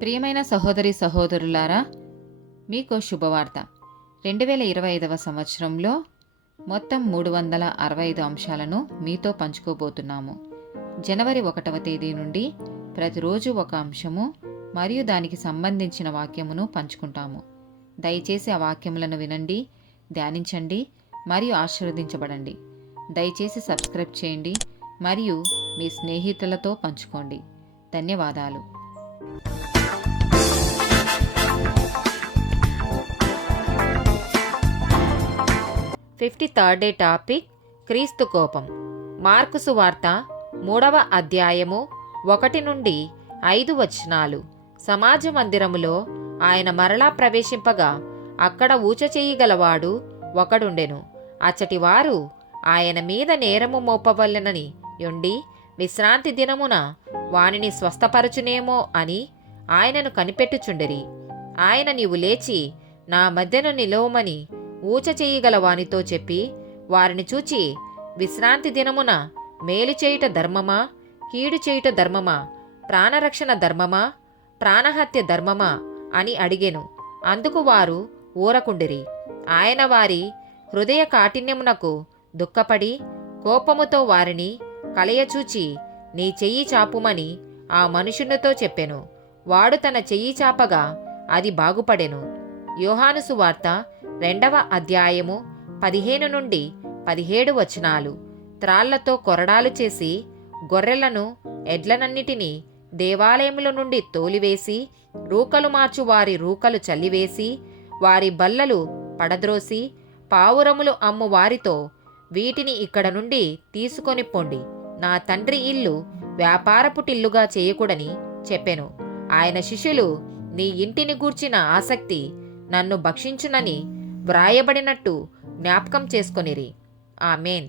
ప్రియమైన సహోదరి సహోదరులారా, మీకో శుభవార్త. 2025 సంవత్సరంలో మొత్తం 365 అంశాలను మీతో పంచుకోబోతున్నాము. జనవరి 1వ తేదీ నుండి ప్రతిరోజు ఒక అంశము మరియు దానికి సంబంధించిన వాక్యమును పంచుకుంటాము. దయచేసి ఆ వాక్యములను వినండి, ధ్యానించండి మరియు ఆశీర్వదించబడండి. దయచేసి సబ్స్క్రైబ్ చేయండి మరియు మీ స్నేహితులతో పంచుకోండి. ధన్యవాదాలు. 53rd డే టాపిక్ క్రీస్తు కోపం. మార్కు సువార్త 3వ అధ్యాయము 1 నుండి 5 వచనాలు. సమాజ మందిరములో ఆయన మరలా ప్రవేశింపగా అక్కడ ఊచ చేయగలవాడు ఒకడుండెను. అచ్చటి వారు ఆయన మీద నేరము మోపవలెనని యుండి విశ్రాంతి దినమున వానిని స్వస్థపరచునేమో అని ఆయనను కనిపెట్టుచుండిరి. ఆయన, నీవు లేచి నా మధ్యను నిలవమని ఊచ చేయగల వానితో చెప్పి వారిని చూచి, విశ్రాంతి దినమున మేలు చేయుట ధర్మమా, కీడు చేయుట ధర్మమా, ప్రాణరక్షణ ధర్మమా, ప్రాణహత్య ధర్మమా అని అడిగెను. అందుకు వారు ఊరకుండిరి. ఆయన వారి హృదయ కాఠిన్యమునకు దుఃఖపడి కోపముతో వారిని కలయచూచి, నీ చెయ్యి చాపుమని ఆ మనుషునితో చెప్పెను. వాడు తన చెయ్యి చాపగా అది బాగుపడెను. యోహాను సువార్త 2వ అధ్యాయము 15 నుండి 17 వచనాలు. త్రాళ్లతో కొరడాలు చేసి గొర్రెలను ఎడ్లనన్నిటినీ దేవాలయముల నుండి తోలివేసి రూకలు మార్చు వారి రూకలు చల్లివేసి వారి బల్లలు పడద్రోసి పావురములు అమ్ము వారితో, వీటిని ఇక్కడ నుండి తీసుకొని పొండి, నా తండ్రి ఇల్లు వ్యాపారపుటిల్లుగా చేయకూడని చెప్పెను. ఆయన శిష్యులు, నీ ఇంటిని గూర్చిన ఆసక్తి నన్ను భక్షించునని వ్రాయబడినట్టు జ్ఞాపకం చేసుకొనిరి. ఆమేన్.